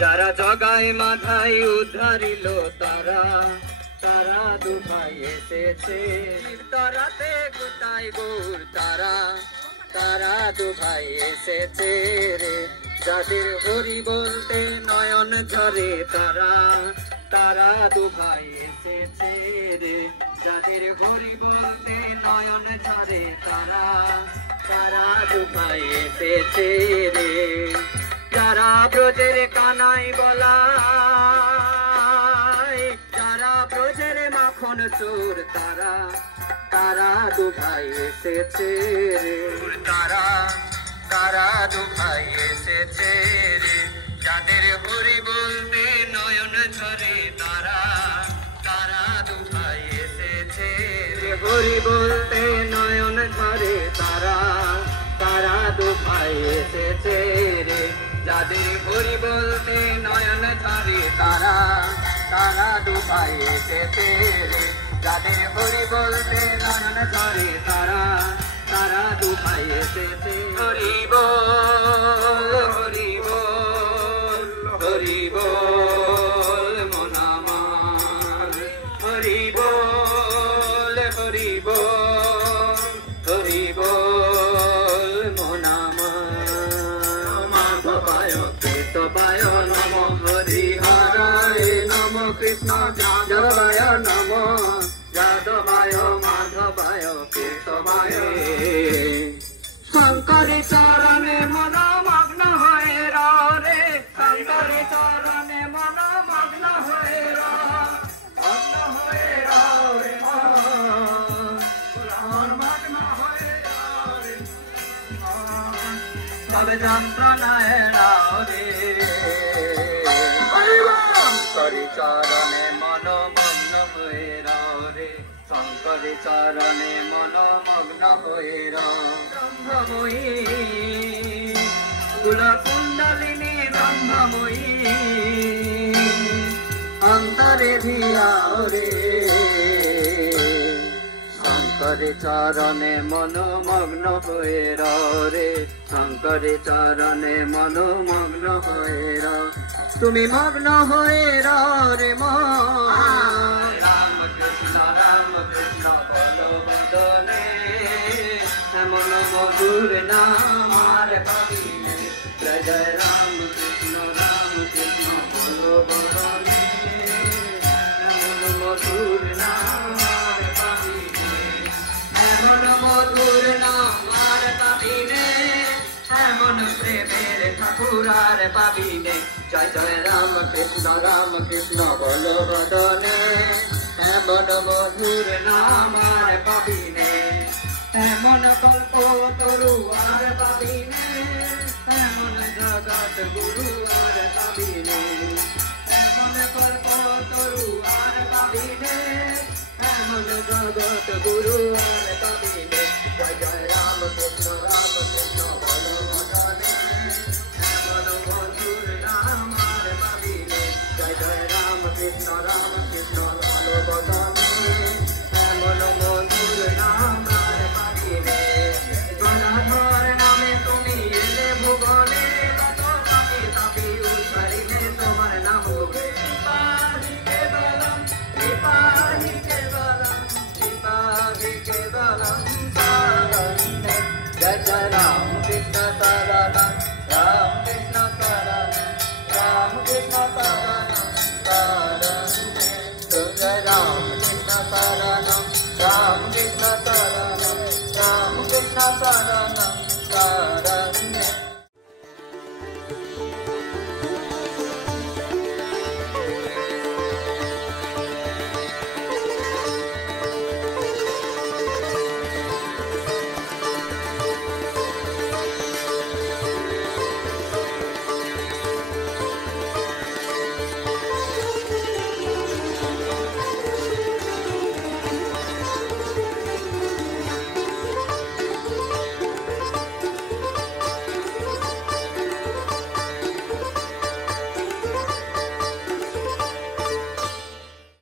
যারা জগাই মাথায় উদ্ধারিল তারা তারা দুভাই এসেছে তারাতে গোটাই গৌর তারা তারা দুভাই এসেছে রে যাদের হরি বলতে নয়ন ঝরে তারা তারা দুভাই এসেছে রে যাদের হরি বলতে নয়ন ঝরে তারা তারা দুভাই এসেছে রে যারা ব্রজের কানাই বলাই যারা ব্রজের মাখন চোর তারা তারা দুভাই এসেছে রে তারা তারা দুভাই এসেছে রে যাদের হরি বলতে নয়ন ঝরে তারা তারা দুভাই এসেছে রে হরি বলতে নয়ন ঝরে তারা তারা দুভাই এসেছে রে যাদের হরি বলতে নয়ন ঝরে তারা তারা দুভাই এসেছে রে যাদের হরি বলতে নয়ন ঝরে তারা তারা দুভাই এসেছে হরি বল হরি বল হরি বল মন আমার হরি বল হরি বল হরি বল মন আমার মাধবায় কেশবায় নম হরি হরায় নম কৃষ্ণ যাদবায় নম যাদবায় মাধবায় কেশবায় শঙ্করী চরণে মন মগ্ন হয়ে রে শঙ্করী চরণে মন মগ্ন হয়ে মগ্ন হয়ে রে মগ্ন হয়ে রে তবে যন্ত্রণায় রে শঙ্করী চরণে মন মগ্ন হয়ে রে শঙ্করী চরণে মন মগ্ন হয়ে ব্রহ্মময়ী কুল কুণ্ডলিনী ব্রহ্মময়ী অন্তরে ধিয়াও রে শঙ্করী চরণে মন মগ্ন হয়ে রে শঙ্করী চরণে মন মগ্ন হয়ে তুমি মগ্ন হয়ে রে রাম কৃষ্ণ বলো বদনে এমন মধুর নাম আর পাবিনে জয় জয় রাম কৃষ্ণ বলো বদনে এমন মধুর নাম আর পাবিনে এমন মধুর নাম আর পাবিনে এমন প্রেমের ঠাকুর আর পাবিনে জয় জয় রাম কৃষ্ণ বলো বদনে এমন মধুর নাম আর পাবিনে এমন কল্প তরু আর পাবিনে এমন জগৎ গুরু আর পাবিনে এমন কল্প তরু আর পাবিনে এমন জগৎ গুরু আর পাবিনে জয় জয় রাম কৃষ্ণ বলো বদনে এমন মধুর নাম আর পাবিনে জয় জয় রাম কৃষ্ণ বলো বদনে এমন মধুর নাম আর পাবিনে গদাধর নামে তুমি এলে ভুবনে কত পাপি তাপি উদ্ধারিলে তোমার নাম হবে কৃপাহি কেবলম জয় জয় রাম কৃষ্ণ শরণম রাম কৃষ্ণ শরণম রাম কৃষ্ণ শরণম জয় রাম কৃষ্ণ শরণম রাম কৃষ্ণ শরণম রাম কৃষ্ণ শরণম